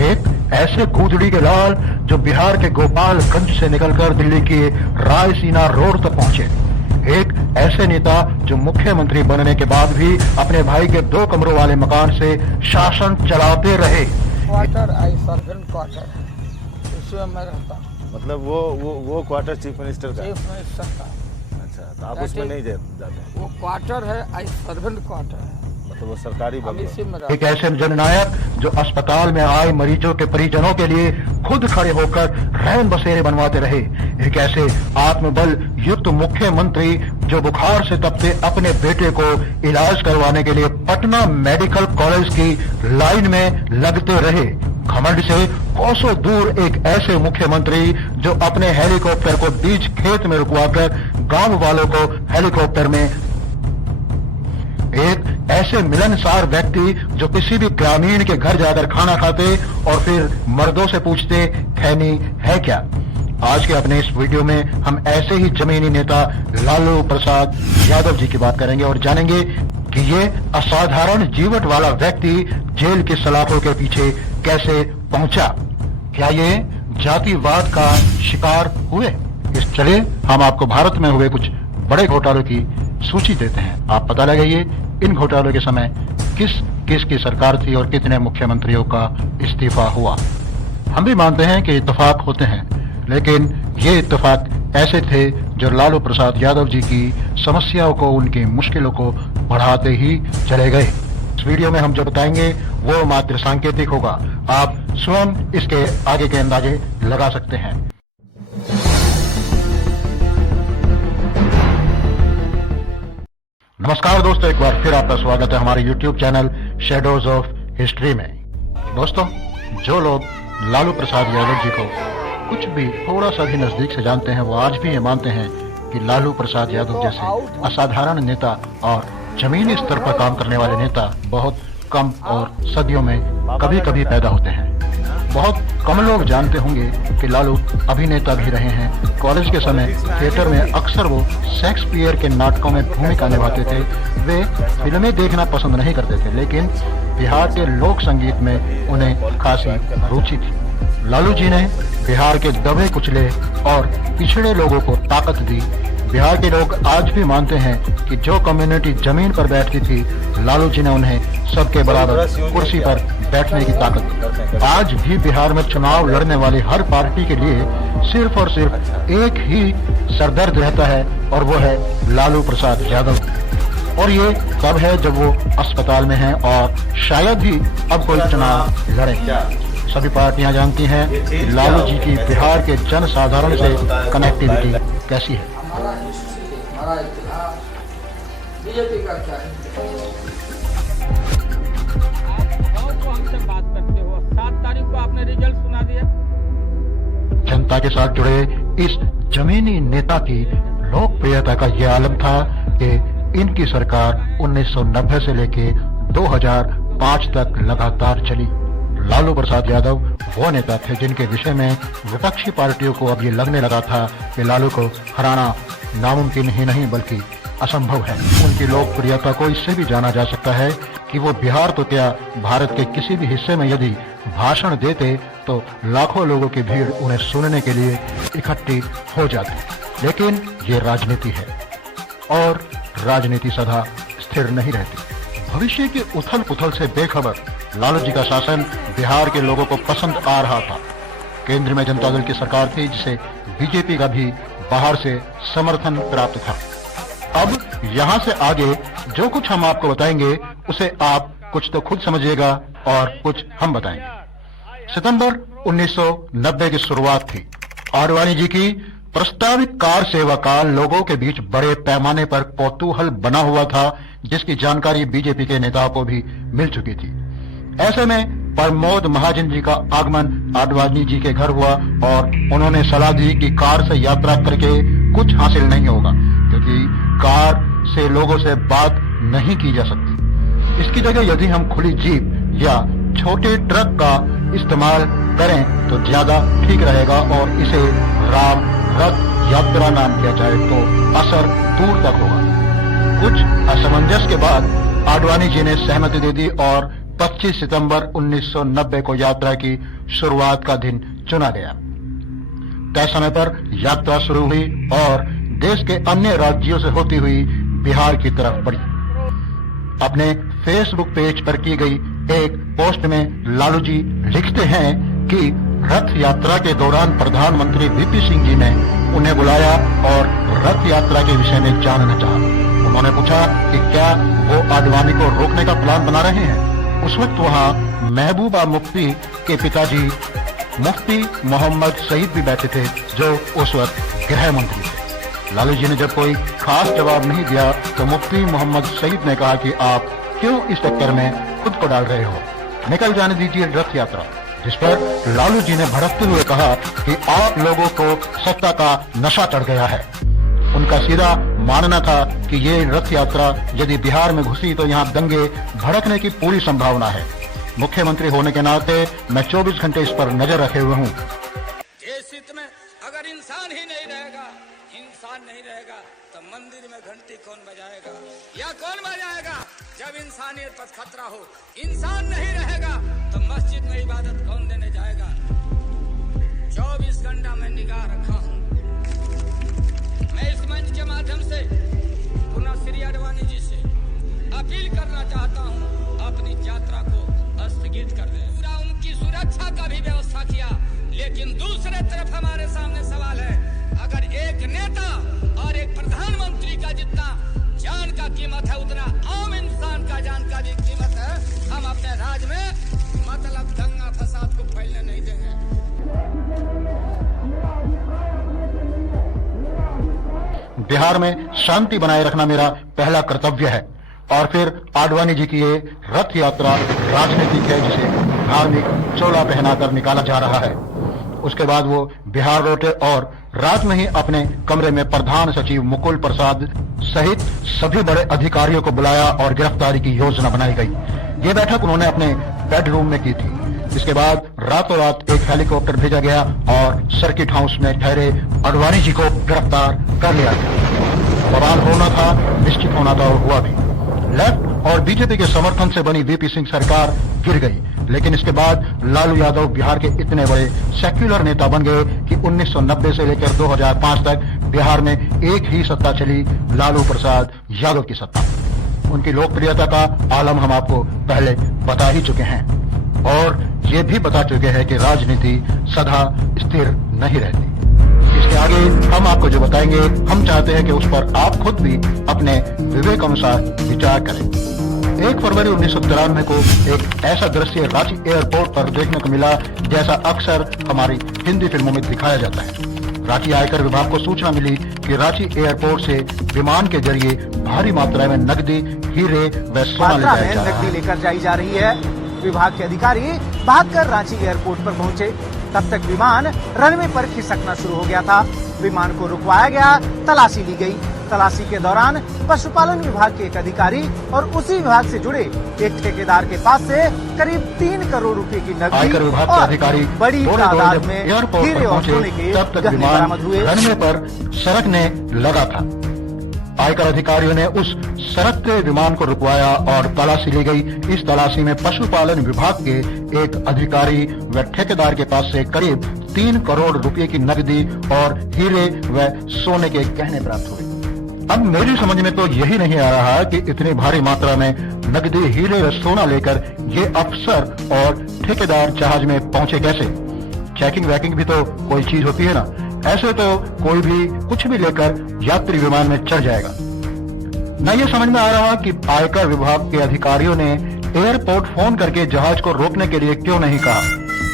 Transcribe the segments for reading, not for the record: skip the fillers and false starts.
एक ऐसे गूदड़ी के लाल जो बिहार के गोपालगंज से निकलकर दिल्ली के रायसीना रोड तक पहुंचे। एक ऐसे नेता जो मुख्यमंत्री बनने के बाद भी अपने भाई के 2 कमरों वाले मकान से शासन चलाते रहे। क्वार्टर आई सर्वेंट क्वार्टर है, उसमें मैं रहता हूँ। मतलब वो क्वार्टर चीफ मिनिस्टर का? चीफ मिनिस्टर का। अच्छा, तो आप उसमें नहीं जाते? वो क्वार्टर है, आई सर्वेंट क्वार्टर है, मतलब वो सरकारी हम इसी में एक ऐसे जननायक जो अस्पताल में आए मरीजों के परिजनों के लिए खुद खड़े होकर रैन बसेरे बनवाते रहे। एक ऐसे आत्मबल युक्त मुख्यमंत्री जो बुखार से तपते अपने बेटे को इलाज करवाने के लिए पटना मेडिकल कॉलेज की लाइन में लगते रहे। घमंड से कोसों दूर एक ऐसे मुख्यमंत्री जो अपने हेलीकॉप्टर को बीच खेत में रुकवाकर गांव वालों को हेलीकॉप्टर में, एक ऐसे मिलनसार व्यक्ति जो किसी भी ग्रामीण के घर जाकर खाना खाते और फिर मर्दों से पूछते खैनी है क्या। आज के अपने इस वीडियो में हम ऐसे ही जमीनी नेता लालू प्रसाद यादव जी की बात करेंगे और जानेंगे कि ये असाधारण जीवट वाला व्यक्ति जेल की सलाखों के पीछे कैसे पहुंचा। क्या ये जातिवाद का शिकार हुए? इस चलिए हम आपको भारत में हुए कुछ बड़े घोटालों की सूची देते हैं। आप पता लगाइए इन घोटालों के समय किस किस की सरकार थी और कितने मुख्यमंत्रियों का इस्तीफा हुआ। हम भी मानते हैं कि इत्तेफाक होते हैं, लेकिन ये इत्तेफाक ऐसे थे जो लालू प्रसाद यादव जी की समस्याओं को, उनकी मुश्किलों को बढ़ाते ही चले गए। इस वीडियो में हम जो बताएंगे वो मात्र सांकेतिक होगा, आप स्वयं इसके आगे के अंदाजे लगा सकते हैं। नमस्कार दोस्तों, एक बार फिर आपका स्वागत है हमारे YouTube channel shadows of history में। दोस्तों, जो लोग लालू प्रसाद यादव जी को कुछ भी थोड़ा सा भी नजदीक से जानते हैं वो आज भी ये मानते हैं कि लालू प्रसाद यादव जैसे असाधारण नेता और जमीनी स्तर पर काम करने वाले नेता बहुत कम और सदियों में कभी कभी पैदा होते हैं। बहुत कम लोग जानते होंगे कि लालू अभिनेता भी रहे हैं। कॉलेज के समय थिएटर में अक्सर वो शेक्सपियर के नाटकों में भूमिका निभाते थे। वे फिल्में देखना पसंद नहीं करते थे, लेकिन बिहार के लोक संगीत में उन्हें खासी रुचि थी। लालू जी ने बिहार के दबे कुचले और पिछड़े लोगों को ताकत दी। बिहार के लोग आज भी मानते हैं कि जो कम्युनिटी जमीन पर बैठती थी, लालू जी ने उन्हें सबके बराबर कुर्सी पर बैठने की ताकत दी। आज भी बिहार में चुनाव लड़ने वाली हर पार्टी के लिए सिर्फ और सिर्फ एक ही सरदर्द रहता है और वो है लालू प्रसाद यादव। और ये कब है? जब वो अस्पताल में हैं और शायद ही अब कोई चुनाव लड़े। सभी पार्टियां जानती हैं लालू जी की बिहार के जन साधारण से कनेक्टिविटी कैसी है। हमारा इतिहास बीजेपी का क्या है? हमसे बात करते हो, 7 तारीख को आपने रिजल्ट सुना दिया। जनता के साथ जुड़े इस जमीनी नेता की लोकप्रियता का यह आलम था कि इनकी सरकार 1990 से लेके 2005 तक लगातार चली। लालू प्रसाद यादव वो नेता थे जिनके विषय में विपक्षी पार्टियों को अब ये लगने लगा था कि लालू को हराना नामुमकिन ही नहीं बल्कि असंभव है। उनकी लोकप्रियता को इससे भी जाना जा सकता है कि वो बिहार तो क्या, भारत के किसी भी हिस्से में यदि भाषण देते तो लाखों लोगों की भीड़ उन्हें सुनने के लिए इकट्ठी हो जाती। लेकिन ये राजनीति है और राजनीति सदा स्थिर नहीं रहती। भविष्य की उथल पुथल से बेखबर लालू जी का शासन बिहार के लोगों को पसंद आ रहा था। केंद्र में जनता दल की सरकार थी जिसे बीजेपी का भी बाहर से समर्थन प्राप्त था। अब यहाँ से आगे जो कुछ हम आपको बताएंगे उसे आप कुछ तो खुद समझिएगा और कुछ हम बताएंगे। सितंबर 1990 की शुरुआत थी। आडवाणी जी की प्रस्तावित कार सेवा का लोगों के बीच बड़े पैमाने पर कौतूहल बना हुआ था, जिसकी जानकारी बीजेपी के नेताओं को भी मिल चुकी थी। ऐसे में प्रमोद महाजन जी का आगमन आडवाणी जी के घर हुआ और उन्होंने सलाह दी कि कार से यात्रा करके कुछ हासिल नहीं होगा, क्योंकि कार से लोगों से बात नहीं की जा सकती। इसकी जगह यदि हम खुली जीप या छोटे ट्रक का इस्तेमाल करें तो ज्यादा ठीक रहेगा और इसे राम रथ यात्रा नाम किया जाए तो असर दूर तक होगा। कुछ असमंजस के बाद आडवाणी जी ने सहमति दे दी और 25 सितंबर 1990 को यात्रा की शुरुआत का दिन चुना गया। तय समय पर यात्रा शुरू हुई और देश के अन्य राज्यों से होती हुई बिहार की तरफ बढ़ी। अपने फेसबुक पेज पर की गई एक पोस्ट में लालू जी लिखते हैं कि रथ यात्रा के दौरान प्रधानमंत्री वीपी सिंह जी ने उन्हें बुलाया और रथ यात्रा के विषय में जानना चाहा। उन्होंने पूछा कि क्या वो आडवाणी को रोकने का प्लान बना रहे हैं। उस वक्त वहां महबूबा मुफ्ती के पिताजी मुफ्ती मोहम्मद सईद भी बैठे थे, जो उस वक्त गृह मंत्री थे। लालू जी ने जब कोई खास जवाब नहीं दिया तो मुफ्ती मोहम्मद सईद ने कहा कि आप क्यों इस चक्कर में खुद को डाल रहे हो, निकल जाने दीजिए रथ यात्रा। जिस पर लालू जी ने भड़कते हुए कहा कि आप लोगों को सत्ता का नशा चढ़ गया है। उनका सीधा मानना था कि ये रथ यात्रा यदि बिहार में घुसी तो यहाँ दंगे भड़कने की पूरी संभावना है। मुख्यमंत्री होने के नाते मैं 24 घंटे इस पर नजर रखे हुए हूँ। देश हित में अगर इंसान ही नहीं रहेगा, इंसान नहीं रहेगा तो मंदिर में घंटी कौन बजाएगा या कौन बजाएगा? जब इंसानियत पर खतरा हो, इंसान नहीं रहेगा तो मस्जिद में इबादत कौन देने जाएगा? 24 घंटा मैं निगाह रखा हूँ। मैं इस मंच के माध्यम से पुनः श्री आडवाणी जी से अपील करना चाहता हूँ, अपनी यात्रा को स्थगित कर दें। पूरा उनकी सुरक्षा का भी व्यवस्था किया, लेकिन दूसरे तरफ हमारे सामने सवाल है, अगर एक नेता और एक प्रधानमंत्री का जितना जान का कीमत है उतना आम इंसान का जान का भी कीमत है, हम अपने राज्य में मतलब दंगा फसाद को फैलने नहीं देंगे। बिहार में शांति बनाए रखना मेरा पहला कर्तव्य है। और फिर आडवाणी जी की ये रथ यात्रा राजनीतिक है, जिसे धार्मिक चोला पहनाकर निकाला जा रहा है। उसके बाद वो बिहार लौटे और रात में ही अपने कमरे में प्रधान सचिव मुकुल प्रसाद सहित सभी बड़े अधिकारियों को बुलाया और गिरफ्तारी की योजना बनाई गई। ये बैठक उन्होंने अपने बेडरूम में की थी। इसके बाद रातों रात एक हेलीकॉप्टर भेजा गया और सर्किट हाउस में ठहरे आडवाणी जी को गिरफ्तार कर लिया गया। बवाल होना था, निश्चित होना था और हुआ भी। लेफ्ट और बीजेपी के समर्थन से बनी वीपी सिंह सरकार गिर गई, लेकिन इसके बाद लालू यादव बिहार के इतने बड़े सेक्युलर नेता बन गए कि 1990 से लेकर 2005 तक बिहार में एक ही सत्ता चली, लालू प्रसाद यादव की सत्ता। उनकी लोकप्रियता का आलम हम आपको पहले बता ही चुके हैं और ये भी बता चुके हैं कि राजनीति सदा स्थिर नहीं रहती। इसके आगे हम आपको जो बताएंगे, हम चाहते हैं कि उस पर आप खुद भी अपने विवेक अनुसार विचार करें। 1 फरवरी 1993 को एक ऐसा दृश्य रांची एयरपोर्ट पर देखने को मिला जैसा अक्सर हमारी हिंदी फिल्मों में दिखाया जाता है। रांची आयकर विभाग को सूचना मिली कि रांची एयरपोर्ट से विमान के जरिए भारी मात्रा में नकदी, हीरे व सोना ले जाया जा रहा है। नकदी लेकर जाई जा रही है। विभाग के अधिकारी भागकर रांची एयरपोर्ट पर पहुंचे। तब तक विमान रनवे पर खिसकना शुरू हो गया था। विमान को रुकवाया गया, तलाशी ली गई। तलाशी के दौरान पशुपालन विभाग के एक अधिकारी और उसी विभाग से जुड़े एक ठेकेदार के पास से करीब 3 करोड़ रुपए की नकदी आयकर विभाग के अधिकारी बड़ी तादाद में एयरपोर्ट हीरे पर और सोने पहुंचे, के तब तक गहने विमान बरामद हुए। रनवे पर सरकने लगा था। आयकर अधिकारियों ने उस सरकते विमान को रुकवाया और तलाशी ली गई। इस तलाशी में पशुपालन विभाग के एक अधिकारी व ठेकेदार के पास से करीब 3 करोड़ रुपए की नकदी और हीरे व सोने के गहने प्राप्त हुए। अब मेरी समझ में तो यही नहीं आ रहा कि इतनी भारी मात्रा में नकदी, हीरे व सोना लेकर ये अफसर और ठेकेदार जहाज में पहुंचे कैसे? चेकिंग वैकिंग भी तो कोई चीज होती है ना। ऐसे तो कोई भी कुछ भी लेकर यात्री विमान में चढ़ जाएगा। न ये समझ में आ रहा कि आयकर विभाग के अधिकारियों ने एयरपोर्ट फोन करके जहाज को रोकने के लिए क्यों नहीं कहा।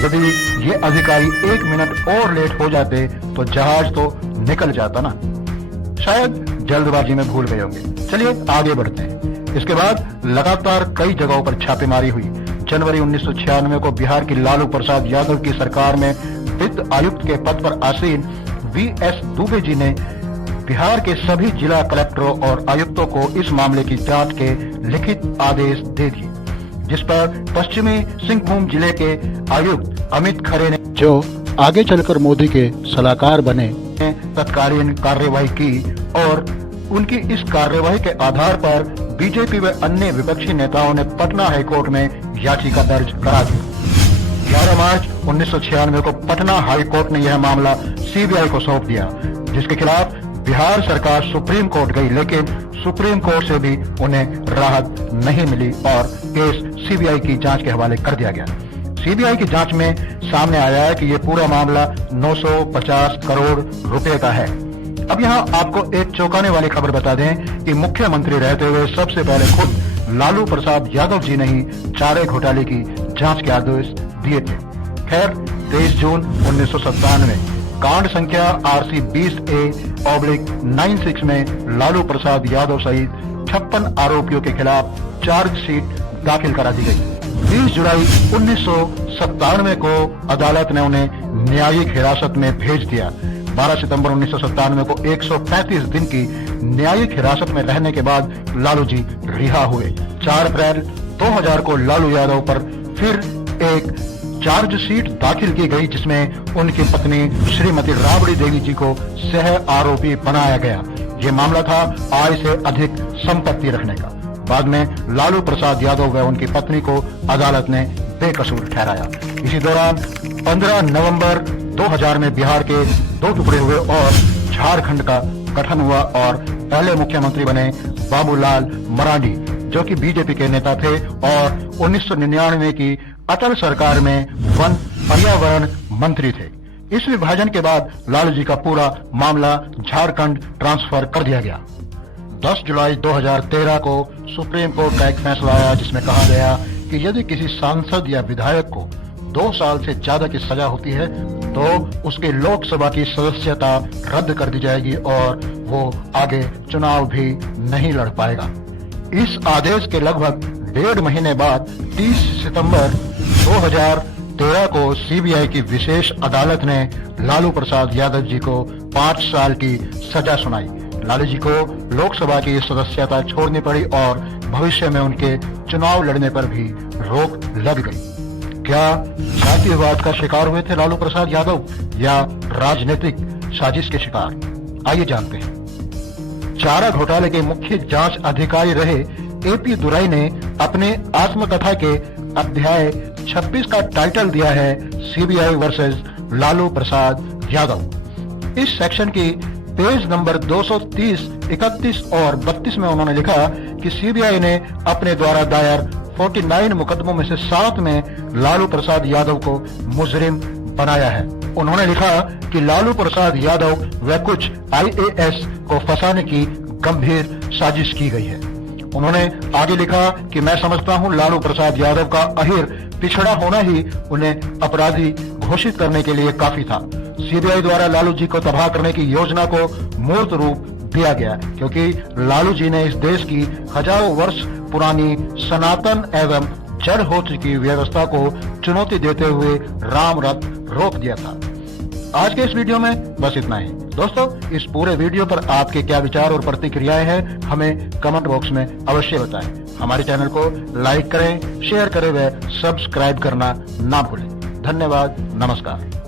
यदि ये अधिकारी 1 मिनट और लेट हो जाते तो जहाज तो निकल जाता ना। शायद जल्दबाजी में भूल गए होंगे। चलिए आगे बढ़ते हैं। इसके बाद लगातार कई जगहों पर छापेमारी हुई। जनवरी 1996 को बिहार की लालू प्रसाद यादव की सरकार में वित्त आयुक्त के पद पर आसीन वीएस दुबे जी ने बिहार के सभी जिला कलेक्टरों और आयुक्तों को इस मामले की जांच के लिखित आदेश दे दिए, जिस पर पश्चिमी सिंहभूम जिले के आयुक्त अमित खरे ने, जो आगे चलकर मोदी के सलाहकार बने, तत्कालीन कार्रवाई की और उनकी इस कार्रवाई के आधार पर बीजेपी व अन्य विपक्षी नेताओं ने पटना हाईकोर्ट में याचिका दर्ज करा दी। 11 मार्च 1996 को पटना हाईकोर्ट ने यह मामला सीबीआई को सौंप दिया, जिसके खिलाफ बिहार सरकार सुप्रीम कोर्ट गई, लेकिन सुप्रीम कोर्ट से भी उन्हें राहत नहीं मिली और केस सीबीआई की जांच के हवाले कर दिया गया। सीबीआई की जांच में सामने आया है कि ये पूरा मामला 950 करोड़ रुपए का है। अब यहाँ आपको एक चौंकाने वाली खबर बता दें कि मुख्यमंत्री रहते हुए सबसे पहले खुद लालू प्रसाद यादव जी ने ही चारे घोटाले की जांच के आदेश दिए थे। खैर, 23 जून 1997 कांड संख्या RC 20A/96 में लालू प्रसाद यादव सहित 56 आरोपियों के खिलाफ चार्जशीट दाखिल करा दी गई। 20 जुलाई 1997 को अदालत ने उन्हें न्यायिक हिरासत में भेज दिया। 12 सितंबर 1997 को 135 दिन की न्यायिक हिरासत में रहने के बाद लालू जी रिहा हुए। 4 अप्रैल 2000 को लालू यादव पर फिर एक चार्जशीट दाखिल की गई, जिसमें उनकी पत्नी श्रीमती राबड़ी देवी जी को सह आरोपी बनाया गया। ये मामला था आय से अधिक संपत्ति रखने का। बाद में लालू प्रसाद यादव व उनकी पत्नी को अदालत ने बेकसूर ठहराया। इसी दौरान 15 नवंबर 2000 में बिहार के 2 टुकड़े हुए और झारखंड का गठन हुआ और पहले मुख्यमंत्री बने बाबूलाल मरांडी, जो कि बीजेपी के नेता थे, और 1999 की अटल सरकार में वन पर्यावरण मंत्री थे। इस विभाजन के बाद लालू जी का पूरा मामला झारखंड ट्रांसफर कर दिया गया। 10 जुलाई 2013 को सुप्रीम कोर्ट का एक फैसला आया, जिसमें कहा गया कि यदि किसी सांसद या विधायक को 2 साल से ज्यादा की सजा होती है तो उसके लोकसभा की सदस्यता रद्द कर दी जाएगी और वो आगे चुनाव भी नहीं लड़ पाएगा। इस आदेश के लगभग 1.5 महीने बाद 30 सितंबर 2013 को सीबीआई की विशेष अदालत ने लालू प्रसाद यादव जी को 5 साल की सजा सुनाई। लालू जी को लोकसभा की सदस्यता छोड़नी पड़ी और भविष्य में उनके चुनाव लड़ने पर भी रोक लग गई। क्या जातिवाद का शिकार हुए थे लालू प्रसाद यादव या राजनीतिक साजिश के शिकार? आइए जानते हैं। चारा घोटाले के मुख्य जांच अधिकारी रहे एपी दुराई ने अपने आत्मकथा के अध्याय 26 का टाइटल दिया है सीबीआई वर्सेस लालू प्रसाद यादव। इस सेक्शन की पेज नंबर 230, 31 और 32 में उन्होंने लिखा कि सीबीआई ने अपने द्वारा दायर 49 मुकदमों में से 7 में लालू प्रसाद यादव को मुजरिम बनाया है। उन्होंने लिखा कि लालू प्रसाद यादव व कुछ IAS को फंसाने की गंभीर साजिश की गई है। उन्होंने आगे लिखा कि मैं समझता हूं लालू प्रसाद यादव का अहिर पिछड़ा होना ही उन्हें अपराधी घोषित करने के लिए काफी था। सीबीआई द्वारा लालू जी को तबाह करने की योजना को मूर्त रूप दिया गया, क्योंकि लालू जी ने इस देश की हजारों वर्ष पुरानी सनातन एवं जड़ हो चुकी व्यवस्था को चुनौती देते हुए राम रथ रोक दिया था। आज के इस वीडियो में बस इतना ही। दोस्तों, इस पूरे वीडियो पर आपके क्या विचार और प्रतिक्रियाएं हैं, हमें कमेंट बॉक्स में अवश्य बताएं। हमारे चैनल को लाइक करें, शेयर करें व सब्सक्राइब करना ना भूलें। धन्यवाद, नमस्कार।